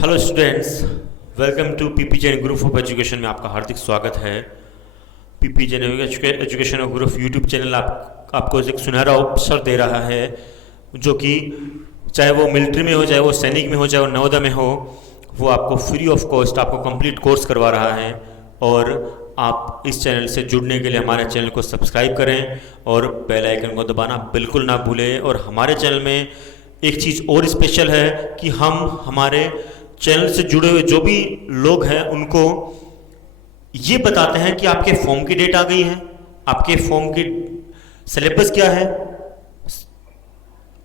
Hello students, welcome to PP Jain group of education में आपका हार्दिक स्वागत है। PP Jain education group YouTube channel आपको एक सुनहरा अवसर दे रहा है, जो कि चाहे वो मिलिट्री में हो, चाहे वो सैनिक में हो, चाहे वो नवोदय में हो, वो आपको फ्री ऑफ कॉस्ट आपको कंप्लीट कोर्स करवा रहा है। और आप इस चैनल से जुड़ने के लिए हमारे चैनल को सब्सक्राइब करें और बेल आइकन को दबाना बिल्कुल ना भूलें। और हमारे चैनल में एक चीज़ और स्पेशल है कि हम हमारे चैनल से जुड़े हुए जो भी लोग हैं उनको ये बताते हैं कि आपके फॉर्म की डेट आ गई है, आपके फॉर्म की सिलेबस क्या है,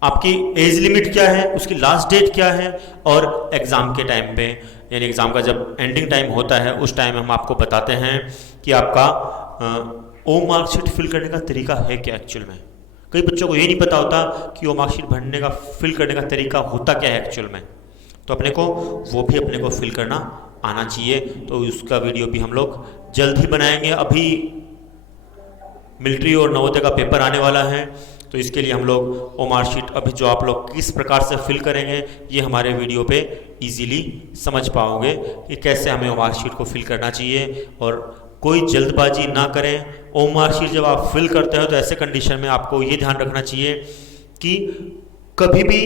आपकी एज लिमिट क्या है, उसकी लास्ट डेट क्या है, और एग्ज़ाम के टाइम पे यानी एग्ज़ाम का जब एंडिंग टाइम होता है उस टाइम हम आपको बताते हैं कि आपका ओ मार्कशीट फिल करने का तरीका है क्या एक्चुअल में। कई बच्चों को ये नहीं पता होता कि ओ मार्कशीट भरने का फिल करने का तरीका होता क्या है एक्चुअल में, तो अपने को फिल करना आना चाहिए। तो उसका वीडियो भी हम लोग जल्द ही बनाएंगे। अभी मिलिट्री और नवोदय का पेपर आने वाला है, तो इसके लिए हम लोग ओ मार्कशीट अभी जो आप लोग किस प्रकार से फिल करेंगे ये हमारे वीडियो पे इजीली समझ पाओगे कि कैसे हमें ओ मार्कशीट को फिल करना चाहिए। और कोई जल्दबाजी ना करें। ओ मार्कशीट जब आप फिल करते हो तो ऐसे कंडीशन में आपको ये ध्यान रखना चाहिए कि कभी भी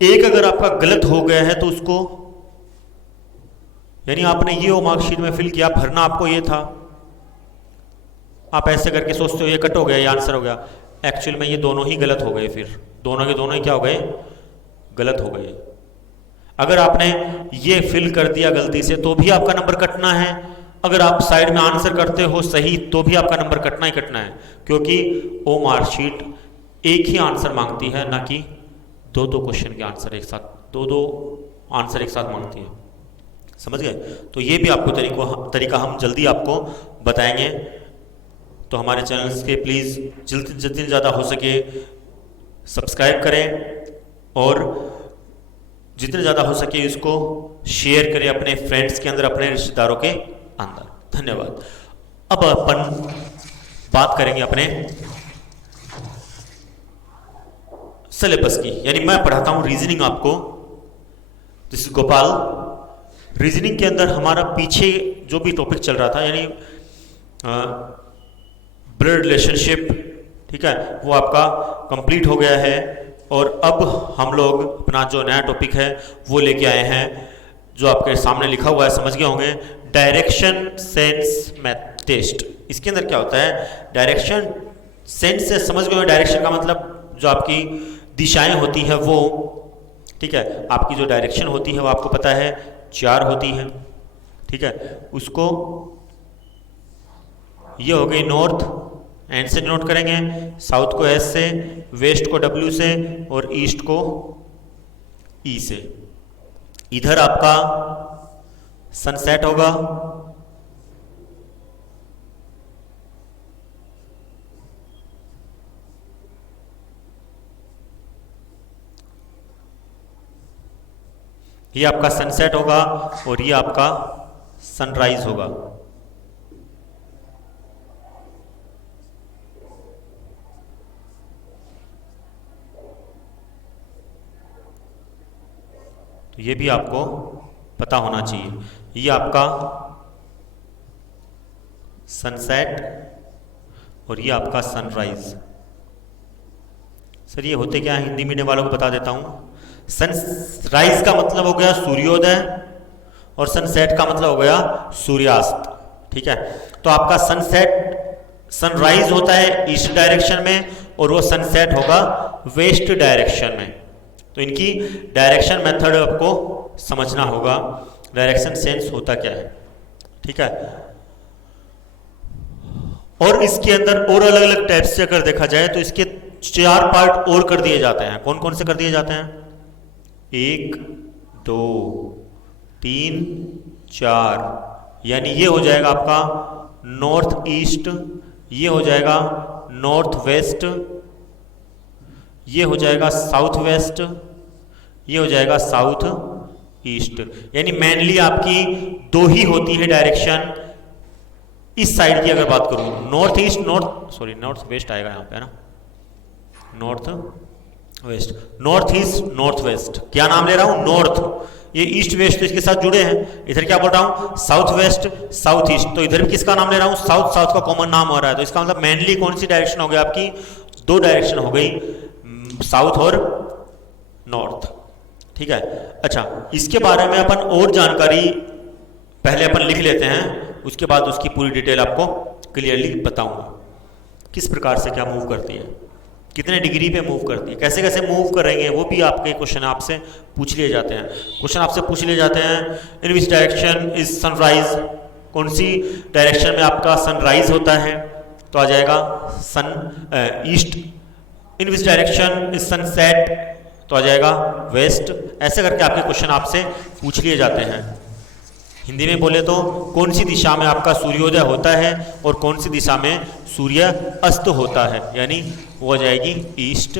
एक अगर आपका गलत हो गया है तो उसको, यानी आपने ये ओ मार्कशीट में फिल किया, भरना आपको ये था, आप ऐसे करके सोचते हो ये कट हो गया, ये आंसर हो गया, एक्चुअल में ये दोनों ही गलत हो गए। फिर दोनों के दोनों ही क्या हो गए, गलत हो गए। अगर आपने ये फिल कर दिया गलती से तो भी आपका नंबर कटना है, अगर आप साइड में आंसर करते हो सही तो भी आपका नंबर कटना ही कटना है, क्योंकि ओ मार्कशीट एक ही आंसर मांगती है, ना कि दो क्वेश्चन के आंसर एक साथ, दो आंसर एक साथ मांगती है। समझ गए? तो ये भी आपको तरीका हम जल्दी आपको बताएंगे। तो हमारे चैनल्स के प्लीज़ जितनी ज़्यादा हो सके सब्सक्राइब करें और जितने ज़्यादा हो सके इसको शेयर करें अपने फ्रेंड्स के अंदर, अपने रिश्तेदारों के अंदर। धन्यवाद। अब अपन बात करेंगे अपने सिलेबस की, यानी मैं पढ़ाता हूं रीजनिंग आपको। This is Gopal. रीजनिंग के अंदर हमारा पीछे जो भी टॉपिक चल रहा था, यानी ब्लड रिलेशनशिप, ठीक है, वो आपका कंप्लीट हो गया है। और अब हम लोग अपना जो नया टॉपिक है वो लेके आए हैं, जो आपके सामने लिखा हुआ है, समझ गए होंगे, डायरेक्शन सेंस मैथ टेस्ट। इसके अंदर क्या होता है, डायरेक्शन सेंस से समझ गए, डायरेक्शन का मतलब जो आपकी दिशाएं होती है वो, ठीक है, आपकी जो डायरेक्शन होती है वो आपको पता है 4 होती है, ठीक है। उसको ये हो गई नॉर्थ, एन से नोट करेंगे, साउथ को एस से, वेस्ट को डब्ल्यू से और ईस्ट को ई से। इधर आपका सनसेट होगा, ये आपका सनसेट होगा और ये आपका सनराइज होगा। तो ये भी आपको पता होना चाहिए। ये आपका सनसेट और ये आपका सनराइज। सर ये होते क्या है, हिंदी मीडियम वालों को बता देता हूं। सनराइज का मतलब हो गया सूर्योदय और सनसेट का मतलब हो गया सूर्यास्त, ठीक है। तो आपका सनराइज होता है ईस्ट डायरेक्शन में और वो सनसेट होगा वेस्ट डायरेक्शन में। तो इनकी डायरेक्शन मेथड आपको समझना होगा, डायरेक्शन सेंस होता क्या है, ठीक है। और इसके अंदर और अलग अलग टाइप्स से अगर देखा जाए तो इसके 4 पार्ट और कर दिए जाते हैं। कौन कौन से कर दिए जाते हैं, 1 2 3 4, यानी ये हो जाएगा आपका नॉर्थ ईस्ट, ये हो जाएगा नॉर्थ वेस्ट, ये हो जाएगा साउथ वेस्ट, ये हो जाएगा साउथ ईस्ट। यानी मेनली आपकी 2 ही होती है डायरेक्शन। इस साइड की अगर बात करूं, नॉर्थ ईस्ट, नॉर्थ वेस्ट आएगा यहां पे, है ना, north west, north east, north west. क्या नाम ले रहा हूं, नॉर्थ, ये ईस्ट वेस्ट तो इसके साथ जुड़े हैं। इधर क्या बोल रहा हूँ, साउथ वेस्ट साउथ ईस्ट, तो इधर भी किसका नाम ले रहा हूँ, साउथ, साउथ का कॉमन नाम हो रहा है। तो इसका मतलब मेनली कौन सी डायरेक्शन हो गई आपकी, दो डायरेक्शन हो गई, साउथ और नॉर्थ। ठीक है, अच्छा इसके बारे में अपन और जानकारी पहले अपन लिख लेते हैं, उसके बाद उसकी पूरी डिटेल आपको क्लियरली बताऊंगा किस प्रकार से क्या मूव करती है, कितने डिग्री पे मूव करती है, कैसे कैसे मूव करेंगे, वो भी आपके क्वेश्चन आपसे पूछ लिए जाते हैं। क्वेश्चन आपसे पूछ लिए जाते हैं, इन विच डायरेक्शन इज सनराइज, कौन सी डायरेक्शन में आपका सनराइज होता है, तो आ जाएगा sun east. In which direction is sunset, तो आ जाएगा वेस्ट। ऐसे करके आपके क्वेश्चन आपसे पूछ लिए जाते हैं। हिंदी में बोले तो कौन सी दिशा में आपका सूर्योदय होता है और कौन सी दिशा में सूर्य अस्त होता है, यानी वो हो जाएगी ईस्ट,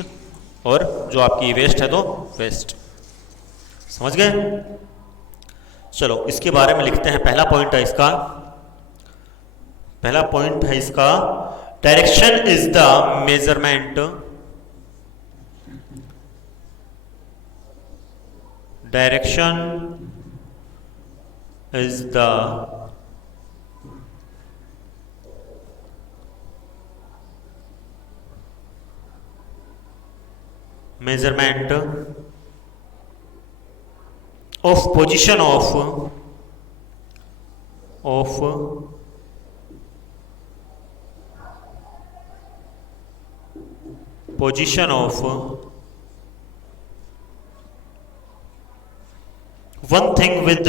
और जो आपकी वेस्ट है तो वेस्ट। समझ गए? चलो इसके बारे में लिखते हैं। पहला पॉइंट है इसका, पहला पॉइंट है इसका, direction is the measurement, direction is the measurement of position of position of one thing with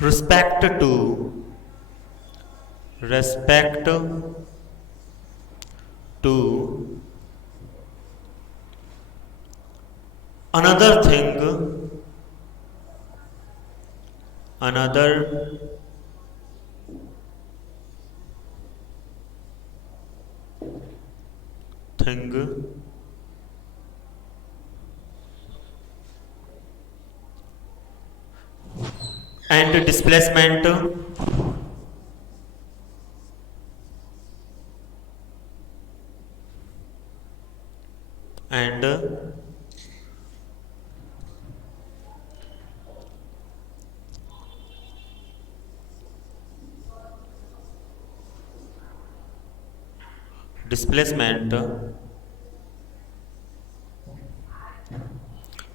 respect to another thing and displacement and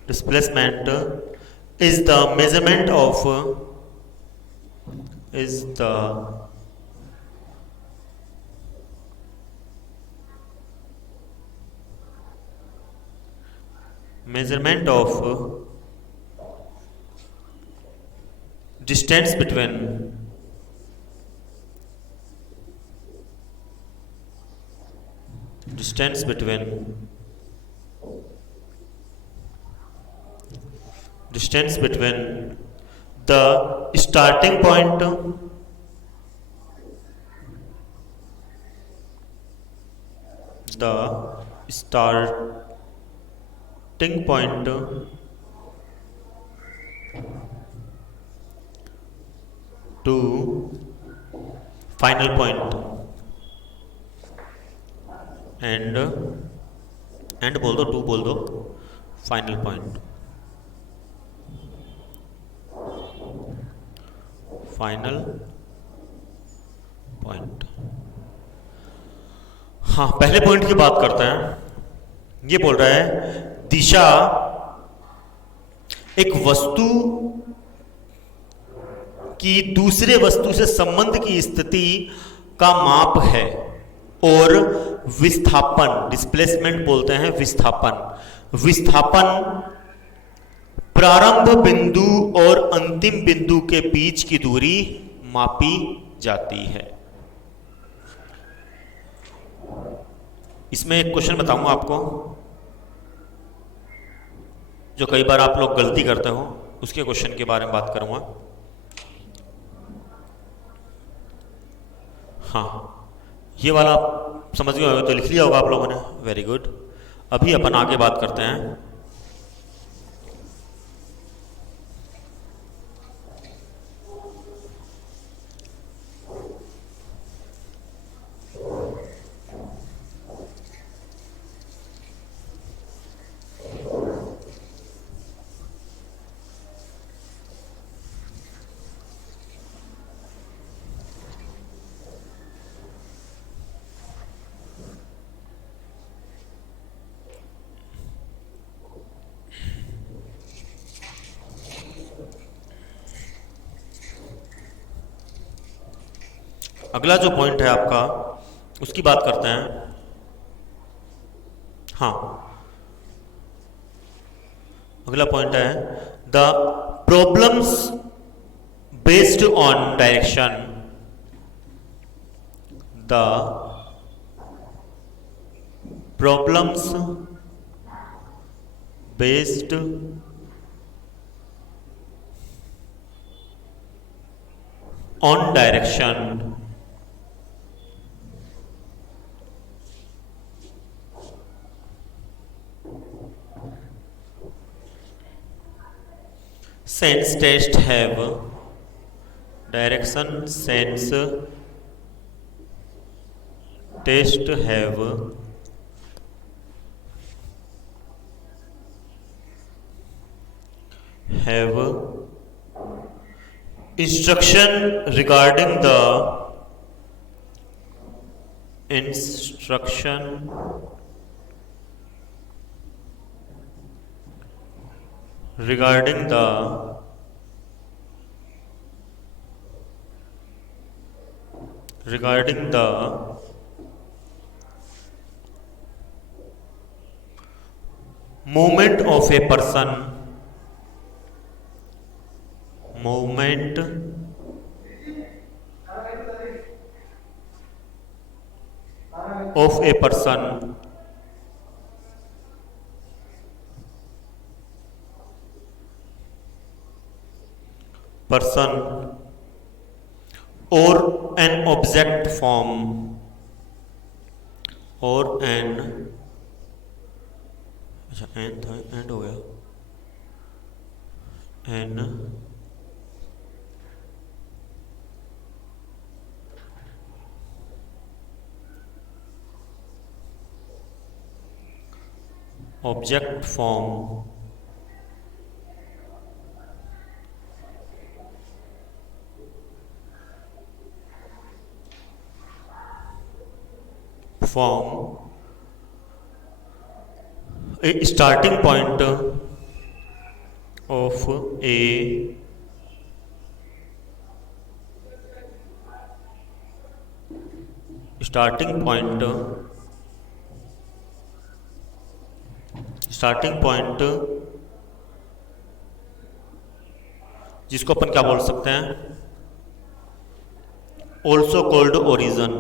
displacement is the measurement of distance between the starting point to final point and बोल दो, to बोल दो, final point, final point. हाँ, पहले point की बात करते हैं। ये बोल रहा है दिशा एक वस्तु की दूसरे वस्तु से संबंध की स्थिति का माप है, और विस्थापन, डिस्प्लेसमेंट बोलते हैं विस्थापन प्रारंभ बिंदु और अंतिम बिंदु के बीच की दूरी मापी जाती है। इसमें एक क्वेश्चन बताऊंगा आपको, जो कई बार आप लोग गलती करते हो, उसके क्वेश्चन के बारे में बात करूंगा। हाँ, ये वाला समझ गए होगा तो लिख लिया होगा आप लोगों ने, वेरी गुड। अभी अपन आगे बात करते हैं। अगला जो पॉइंट है आपका उसकी बात करते हैं। हाँ, अगला पॉइंट है the problems based on direction, the problems based on direction sense test have direction sense test have instruction regarding the regarding the movement of a person, movement of a person or an object form or an अच्छा N था, and हो गया, an object form a starting point of a starting point जिसको अपन क्या बोल सकते हैं, also called origin,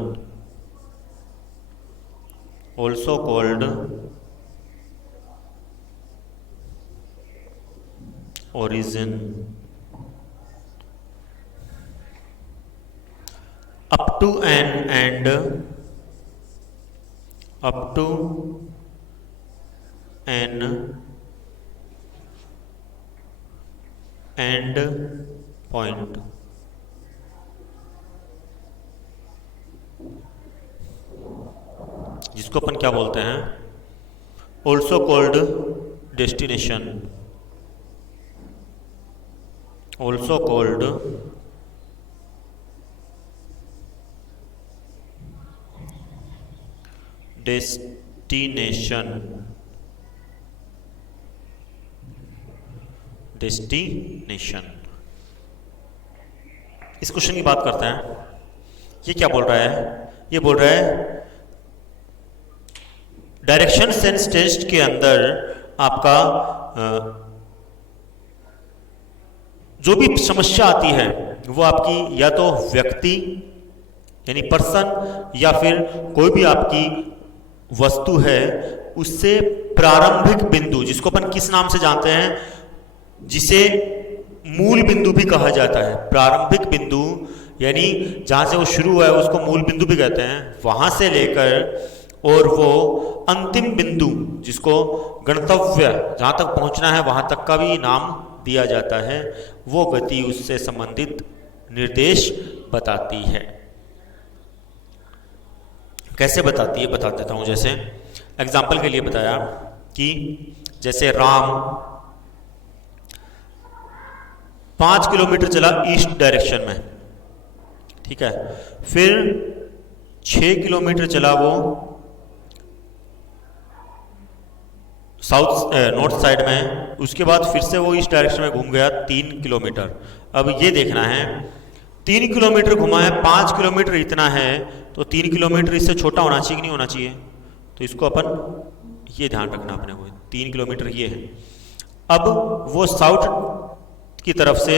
also called origin, up to an and up to an end point, जिसको अपन क्या बोलते हैं, also called destination, also called destination, इस क्वेश्चन की बात करते हैं। ये क्या बोल रहा है, ये बोल रहा है डायरेक्शन सेंस टेस्ट के अंदर आपका जो भी समस्या आती है वो आपकी या तो व्यक्ति यानी पर्सन या फिर कोई भी आपकी वस्तु है उससे प्रारंभिक बिंदु, जिसको अपन किस नाम से जानते हैं, जिसे मूल बिंदु भी कहा जाता है। प्रारंभिक बिंदु यानी जहां से वो शुरू हुआ है उसको मूल बिंदु भी कहते हैं। वहां से लेकर और वो अंतिम बिंदु जिसको गंतव्य जहां तक पहुंचना है वहां तक का भी नाम दिया जाता है, वो गति उससे संबंधित निर्देश बताती है। कैसे बताती है बता देता हूं। जैसे एग्जाम्पल के लिए बताया कि जैसे राम 5 किलोमीटर चला ईस्ट डायरेक्शन में, ठीक है, फिर 6 किलोमीटर चला वो साउथ नॉर्थ साइड में, उसके बाद फिर से वो ईस्ट डायरेक्शन में घूम गया 3 किलोमीटर। अब ये देखना है 3 किलोमीटर घुमा है, 5 किलोमीटर इतना है, तो 3 किलोमीटर इससे छोटा होना चाहिए कि नहीं होना चाहिए? तो इसको अपन ये ध्यान रखना अपने को, 3 किलोमीटर ये है। अब वो साउथ की तरफ से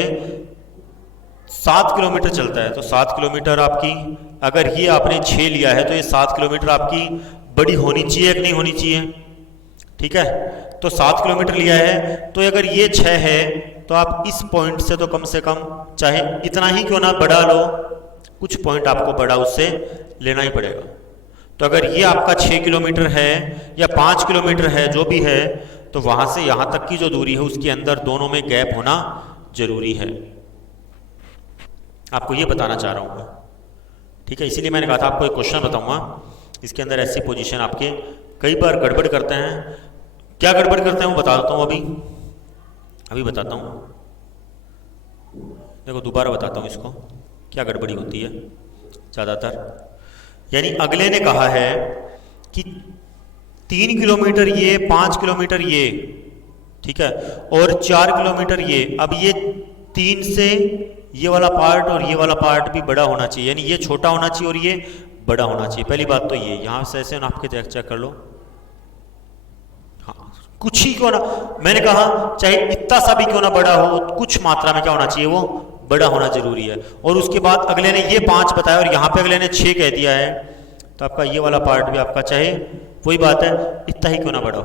7 किलोमीटर चलता है, तो 7 किलोमीटर आपकी, अगर ये आपने 6 लिया है तो ये 7 किलोमीटर आपकी बड़ी होनी चाहिए कि नहीं होनी चाहिए? ठीक है, तो 7 किलोमीटर लिया है, तो अगर ये 6 है तो आप इस पॉइंट से तो कम से कम चाहे इतना ही क्यों ना बढ़ा लो, कुछ पॉइंट आपको बढ़ा उससे लेना ही पड़ेगा। तो अगर ये आपका 6 किलोमीटर है या 5 किलोमीटर है, जो भी है, तो वहां से यहां तक की जो दूरी है उसके अंदर दोनों में गैप होना जरूरी है। आपको ये बताना चाह रहा हूं मैं, ठीक है। इसीलिए मैंने कहा था आपको एक क्वेश्चन बताऊंगा, इसके अंदर ऐसी पोजीशन आपके कई बार गड़बड़ करते हैं। क्या गड़बड़ करते हैं वो बता देता हूं, अभी बताता हूं। देखो दोबारा बताता हूं इसको, क्या गड़बड़ी होती है ज़्यादातर। यानी अगले ने कहा है कि 3 किलोमीटर ये, 5 किलोमीटर ये, ठीक है, और 4 किलोमीटर ये। अब ये 3 से ये वाला पार्ट और ये वाला पार्ट भी बड़ा होना चाहिए, यानी ये छोटा होना चाहिए और ये बड़ा होना चाहिए। पहली बात तो ये, यहां से ऐसे नाप के चेक कर लो, हाँ कुछ ही क्यों ना, मैंने कहा चाहे इतना सा भी क्यों ना बड़ा हो, कुछ मात्रा में क्या होना चाहिए, वो बड़ा होना जरूरी है। और उसके बाद अगले ने ये 5 बताया और यहाँ पे अगले ने 6 कह दिया है, तो आपका ये वाला पार्ट भी आपका चाहे वही बात है इतना ही क्यों ना बड़ा हो,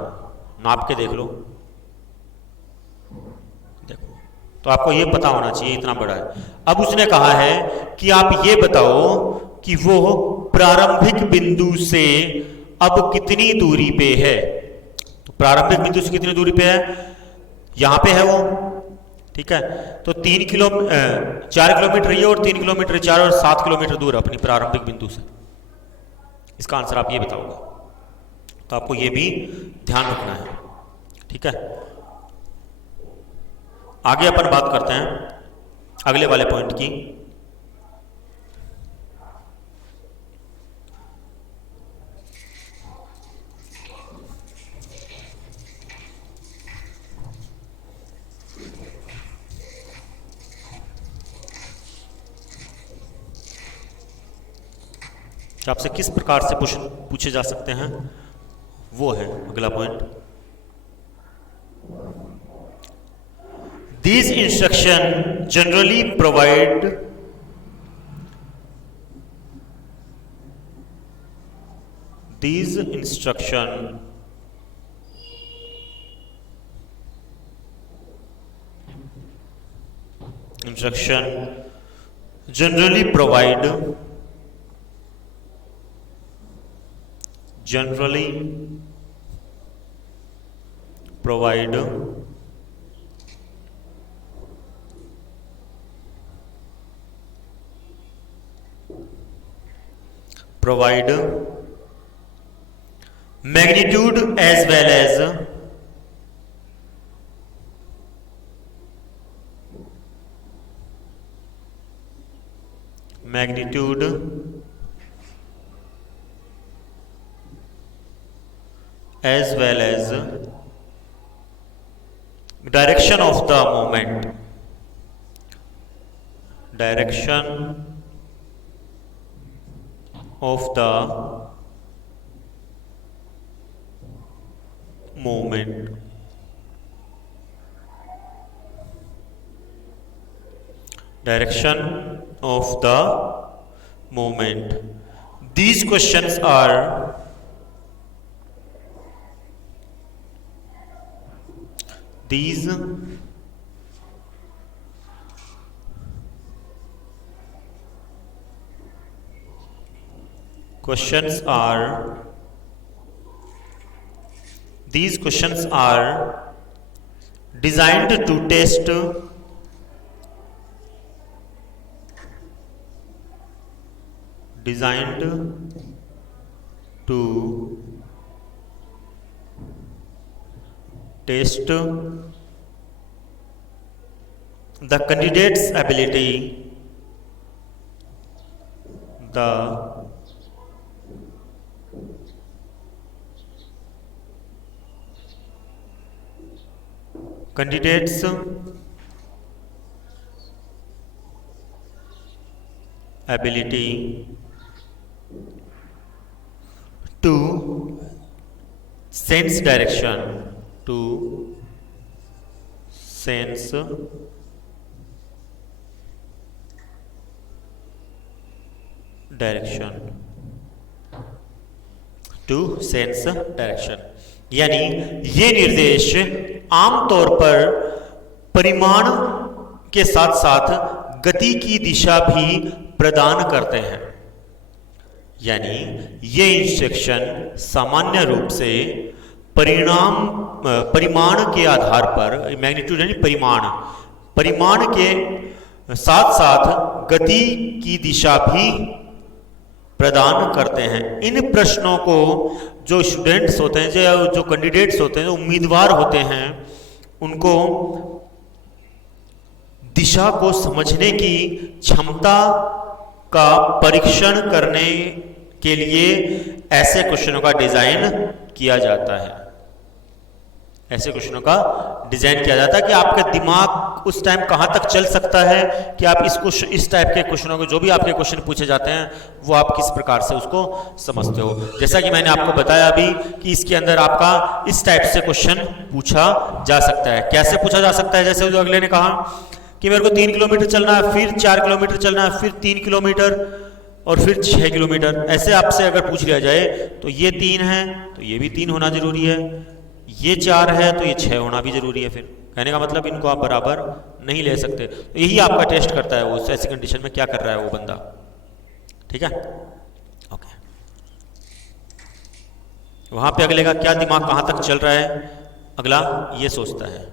नाप के देख लो, देखो, तो आपको ये पता होना चाहिए इतना बड़ा है। अब उसने कहा है कि आप ये बताओ कि वो प्रारंभिक बिंदु से अब कितनी दूरी पे है। तो प्रारंभिक बिंदु से कितनी दूरी पे है, यहां पे है वो, ठीक है। तो 4 किलोमीटर ये और 3 किलोमीटर 4 और 7 किलोमीटर दूर अपनी प्रारंभिक बिंदु से। इसका आंसर आप ये बताओगे, तो आपको ये भी ध्यान रखना है, ठीक है। आगे अपन बात करते हैं अगले वाले पॉइंट की। आपसे किस प्रकार से पूछे जा सकते हैं, वो है अगला point. These instructions generally provide generally provide magnitude as well as direction of the movement, direction of the movement, direction of the movement. These questions are these questions are designed to test the candidate's ability, ability to sense direction, to sense direction, to sense direction. यानी ये निर्देश आमतौर पर परिमाण के साथ साथ गति की दिशा भी प्रदान करते हैं। यानी ये इंस्ट्रक्शन सामान्य रूप से परिमाण के आधार पर, मैग्नीट्यूड यानी परिमाण के साथ साथ गति की दिशा भी प्रदान करते हैं। इन प्रश्नों को जो स्टूडेंट्स होते हैं, जो कैंडिडेट्स होते हैं, जो उम्मीदवार होते हैं, उनको दिशा को समझने की क्षमता का परीक्षण करने के लिए ऐसे क्वेश्चनों का डिजाइन किया जाता है। ऐसे क्वेश्चनों का डिजाइन किया जाता है कि आपका दिमाग उस टाइम कहां तक चल सकता है कि आप इस टाइप के क्वेश्चनों को, जो भी आपके क्वेश्चन पूछे जाते हैं, वो आप किस प्रकार से उसको समझते हो। जैसा कि मैंने आपको बताया अभी कि इसके अंदर आपका इस टाइप से क्वेश्चन पूछा जा सकता है। कैसे पूछा जा सकता है? जैसे जो अगले ने कहा कि मेरे को 3 किलोमीटर चलना है, फिर 4 किलोमीटर चलना है, फिर 3 किलोमीटर और फिर 6 किलोमीटर। ऐसे आपसे अगर पूछ लिया जाए तो ये 3 है तो ये भी 3 होना जरूरी है, ये 4 है तो ये 6 होना भी जरूरी है। फिर कहने का मतलब इनको आप बराबर नहीं ले सकते। तो यही आपका टेस्ट करता है वो ऐसी कंडीशन में क्या कर रहा है वो बंदा। ठीक है, ओके। वहां पे अगले का क्या दिमाग कहां तक चल रहा है, अगला ये सोचता है।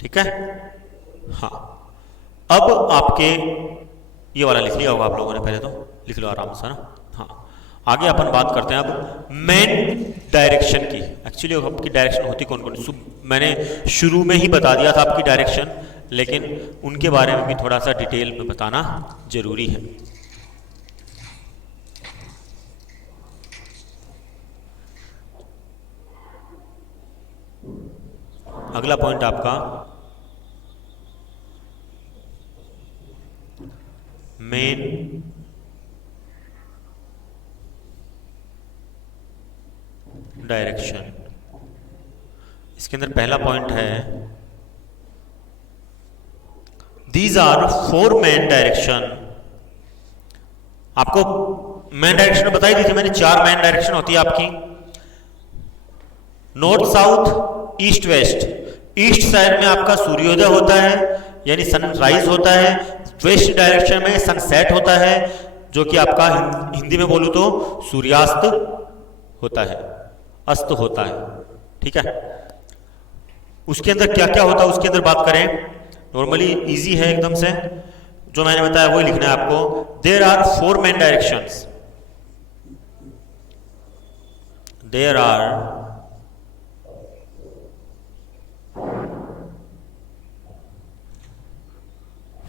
ठीक है, हाँ। अब आपके ये वाला लिख लिया होगा आप लोगों ने, पहले तो लिख लो आराम से ना। हाँ, आगे अपन बात करते हैं अब मेन डायरेक्शन की। एक्चुअली आपकी डायरेक्शन होती कौन कौन? मैंने शुरू में ही बता दिया था आपकी डायरेक्शन, लेकिन उनके बारे में भी थोड़ा सा डिटेल में बताना जरूरी है। अगला पॉइंट आपका मेन डायरेक्शन। इसके अंदर पहला पॉइंट है दीज आर 4 मेन डायरेक्शन। आपको मेन डायरेक्शन बताई दी थी मैंने, 4 मेन डायरेक्शन होती है आपकी, north south east west. East side में आपका सूर्योदय होता है यानी सनराइज होता है, वेस्ट डायरेक्शन में सनसेट होता है जो कि आपका हिंदी में बोलूं तो सूर्यास्त होता है, अस्त होता है। ठीक है, उसके अंदर क्या क्या होता है उसके अंदर बात करें, नॉर्मली इजी है एकदम से, जो मैंने बताया वही लिखना है आपको। There are 4 main directions, there are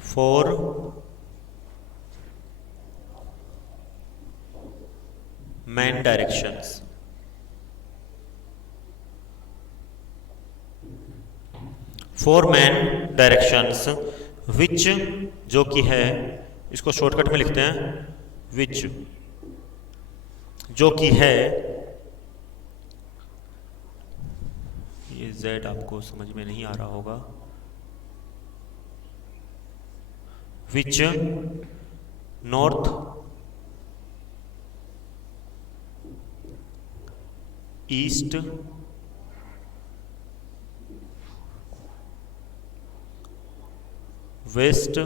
4 main directions। 4 main directions which, जो कि है, इसको शॉर्टकट में लिखते हैं which, जो कि है, ये Z आपको समझ में नहीं आ रहा होगा, which north east वेस्ट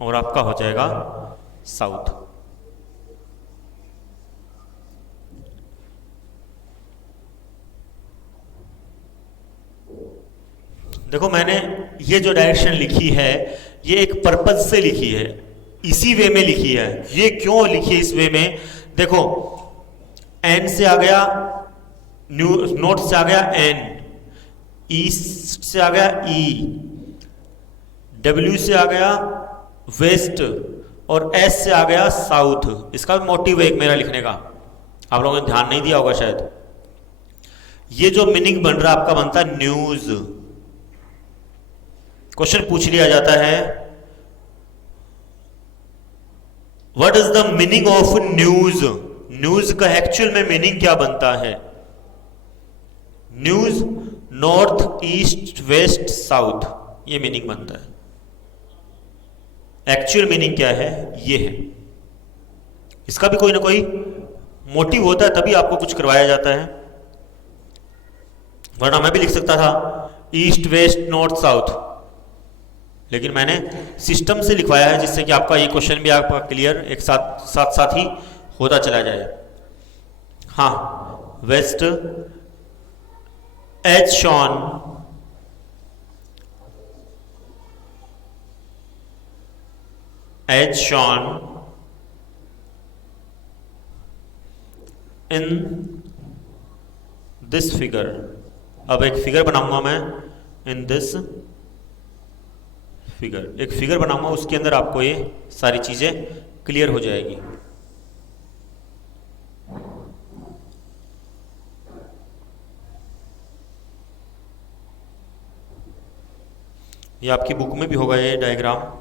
और आपका हो जाएगा साउथ। देखो मैंने ये जो डायरेक्शन लिखी है ये एक पर्पज से लिखी है, इसी वे में लिखी है। ये क्यों लिखी है इस वे में? देखो एन से आ गया नॉर्थ से आ गया एन, ईस्ट से आ गया ई, डब्ल्यू से आ गया वेस्ट और एस से आ गया साउथ। इसका मोटिव है एक मेरा लिखने का, आप लोगों ने ध्यान नहीं दिया होगा शायद। ये जो मीनिंग बन रहा है आपका बनता है न्यूज। क्वेश्चन पूछ लिया जाता है what is the meaning of news. News का एक्चुअल में मीनिंग क्या बनता है? News north east west south, ये मीनिंग बनता है। एक्चुअल मीनिंग क्या है? ये है। इसका भी कोई ना कोई मोटिव होता है, तभी आपको कुछ करवाया जाता है, वरना मैं भी लिख सकता था ईस्ट वेस्ट नॉर्थ साउथ, लेकिन मैंने सिस्टम से लिखवाया है जिससे कि आपका ये क्वेश्चन भी आपका क्लियर एक साथ साथ साथ ही होता चला जाए। हाँ, west as shown in this figure. अब एक फिगर बनाऊंगा मैं, इन दिस फिगर, एक फिगर बनाऊंगा, उसके अंदर आपको ये सारी चीजें क्लियर हो जाएगी। ये आपकी बुक में भी होगा ये डायग्राम।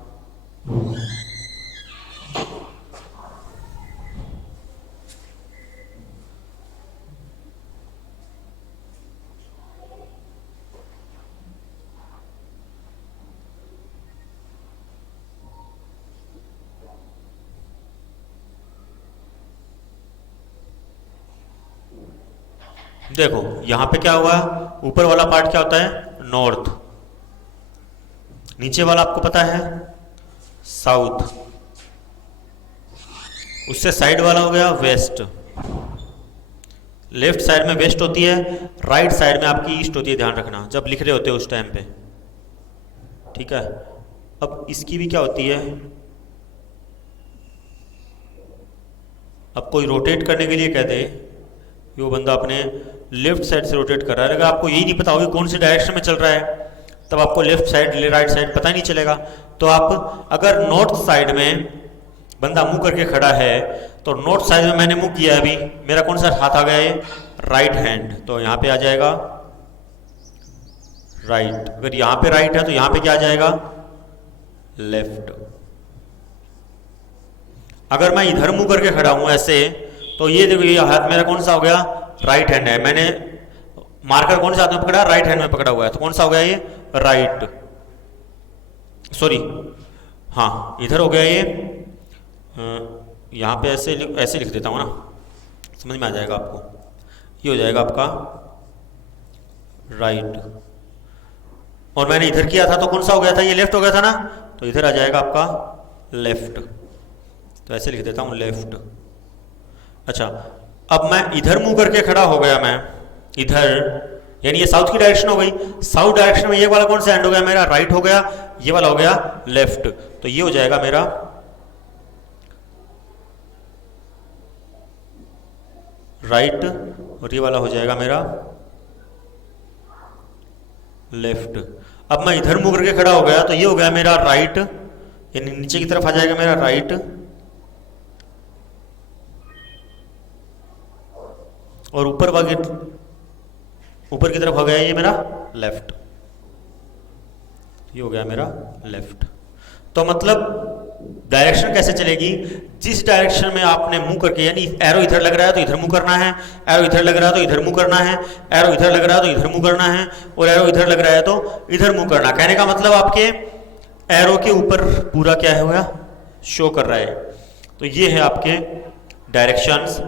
देखो यहां पे क्या हुआ, ऊपर वाला पार्ट क्या होता है? नॉर्थ। नीचे वाला आपको पता है साउथ। उससे साइड वाला हो गया वेस्ट। लेफ्ट साइड में वेस्ट होती है, राइट साइड में आपकी ईस्ट होती है, ध्यान रखना जब लिख रहे होते हो उस टाइम पे, ठीक है। अब इसकी भी क्या होती है, अब कोई रोटेट करने के लिए कह दे, वो बंदा अपने लेफ्ट साइड से रोटेट कर रहा है, अगर आपको यही नहीं पता होगी कौन सी डायरेक्शन में चल रहा है, तब आपको लेफ्ट साइड राइट साइड पता ही नहीं चलेगा। तो आप अगर नॉर्थ साइड में बंदा मुंह करके खड़ा है, तो नॉर्थ साइड में मैंने मुंह किया, अभी मेरा कौन सा हाथ आ गया है? राइट हैंड, तो यहां पे आ जाएगा राइट। अगर यहां पे राइट है तो यहां पे क्या आ जाएगा? लेफ्ट। अगर मैं इधर मुंह करके खड़ा हूं ऐसे, तो ये देखो, ये हाथ मेरा कौन सा हो गया? राइट हैंड है। मैंने मार्कर कौन सा हाथ में पकड़ा? राइट हैंड में पकड़ा हुआ है, तो कौन सा हो गया ये? राइट, सॉरी, हाँ इधर हो गया ये। यहां पे ऐसे ऐसे लिख देता हूं ना, समझ में आ जाएगा आपको। ये हो जाएगा आपका राइट, और मैंने इधर किया था तो कौन सा हो गया था? ये लेफ्ट हो गया था ना, तो इधर आ जाएगा आपका लेफ्ट। तो ऐसे लिख देता हूं लेफ्ट। अच्छा, अब मैं इधर मुंह करके खड़ा हो गया, मैं इधर, यानी ये साउथ की डायरेक्शन हो गई। साउथ डायरेक्शन में ये वाला कौन सा एंड हो गया मेरा? राइट हो गया, ये वाला हो गया लेफ्ट। तो ये हो जाएगा मेरा राइट, और ये वाला हो जाएगा मेरा लेफ्ट। अब मैं इधर मुंह करके खड़ा हो गया, तो ये हो गया मेरा राइट, यानी नीचे की तरफ आ जाएगा मेरा राइट, और ऊपर की तरफ हो गया ये मेरा लेफ्ट। ये हो गया मेरा लेफ्ट। तो मतलब डायरेक्शन कैसे चलेगी? जिस डायरेक्शन में आपने मुंह करके, यानी एरो इधर लग रहा है तो इधर मुंह करना है, एरो इधर लग रहा है तो इधर मुंह करना है, एरो इधर लग रहा है तो इधर मुंह करना है, और एरो इधर लग रहा है तो इधर मुंह करना। कहने का मतलब आपके एरो के ऊपर पूरा क्या है हुआ? शो कर रहा है। तो ये है आपके डायरेक्शंस।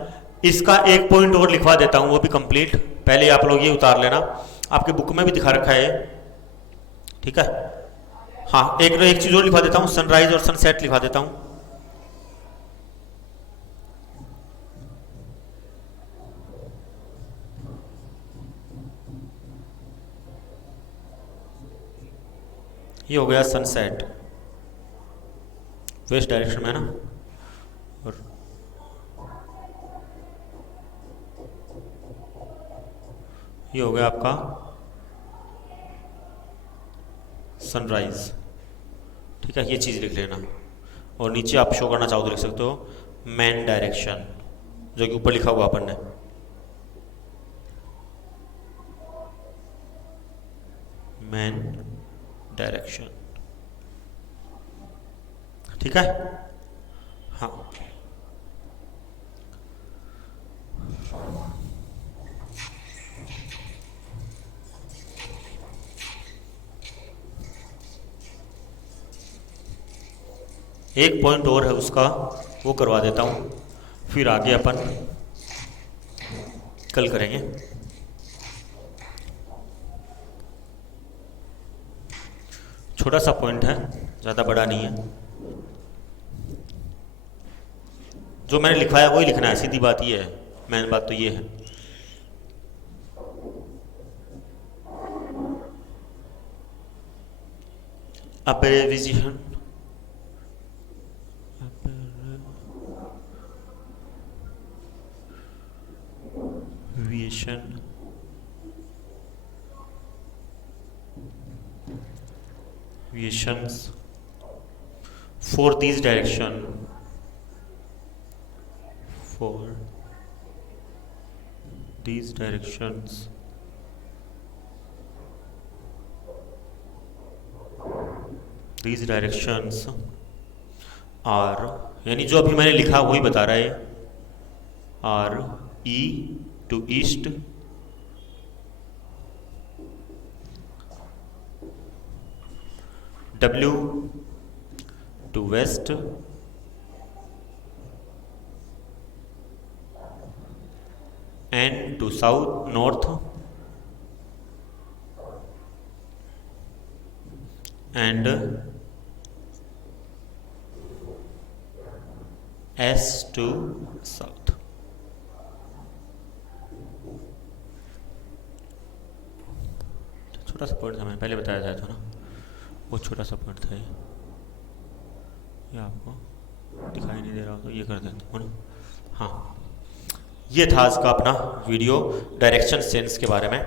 इसका एक पॉइंट और लिखवा देता हूं, वो भी कंप्लीट। पहले आप लोग ये उतार लेना, आपके बुक में भी दिखा रखा है, ठीक है। हाँ, एक चीज और लिखवा देता हूं, सनराइज और सनसेट लिखवा देता हूं। ये हो गया सनसेट, वेस्ट डायरेक्शन में ना, और ये हो गया आपका सनराइज, ठीक है। ये चीज़ लिख लेना, और नीचे आप शो करना चाहो तो लिख सकते हो मैन डायरेक्शन, जो कि ऊपर लिखा हुआ अपन ने। मैन डायरेक्शन, ठीक है। हाँ, एक पॉइंट और है उसका, वो करवा देता हूँ, फिर आगे अपन कल करेंगे। छोटा सा पॉइंट है, ज़्यादा बड़ा नहीं है। जो मैंने लिखा है वही लिखना है, सीधी बात ये है, मेन बात तो ये है। अब्रेविएशन, variations for these direction, for these directions are, यानी जो अभी मैंने लिखा वही बता रहा है, are E to east, W to west, N to south, north, and S to south। छोटा सा पॉइंट था, मैंने पहले बताया था ना, वो छोटा सा पॉइंट था ये आपको दिखाई नहीं दे रहा हो तो ये कर देता हूँ ना। हाँ, ये था आज का अपना वीडियो डायरेक्शन सेंस के बारे में।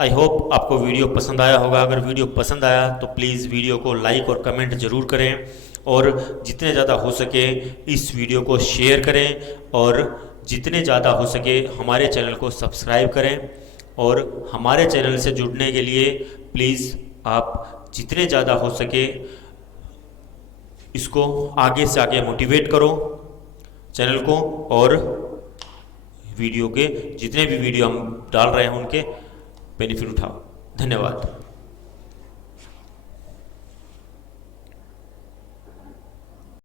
आई होप आपको वीडियो पसंद आया होगा। अगर वीडियो पसंद आया तो प्लीज़ वीडियो को लाइक और कमेंट ज़रूर करें, और जितने ज़्यादा हो सके इस वीडियो को शेयर करें, और जितने ज़्यादा हो सके हमारे चैनल को सब्सक्राइब करें। और हमारे चैनल से जुड़ने के लिए प्लीज़ आप जितने ज़्यादा हो सके इसको आगे से आगे मोटिवेट करो चैनल को, और वीडियो के जितने भी वीडियो हम डाल रहे हैं उनके बेनिफिट उठाओ। धन्यवाद।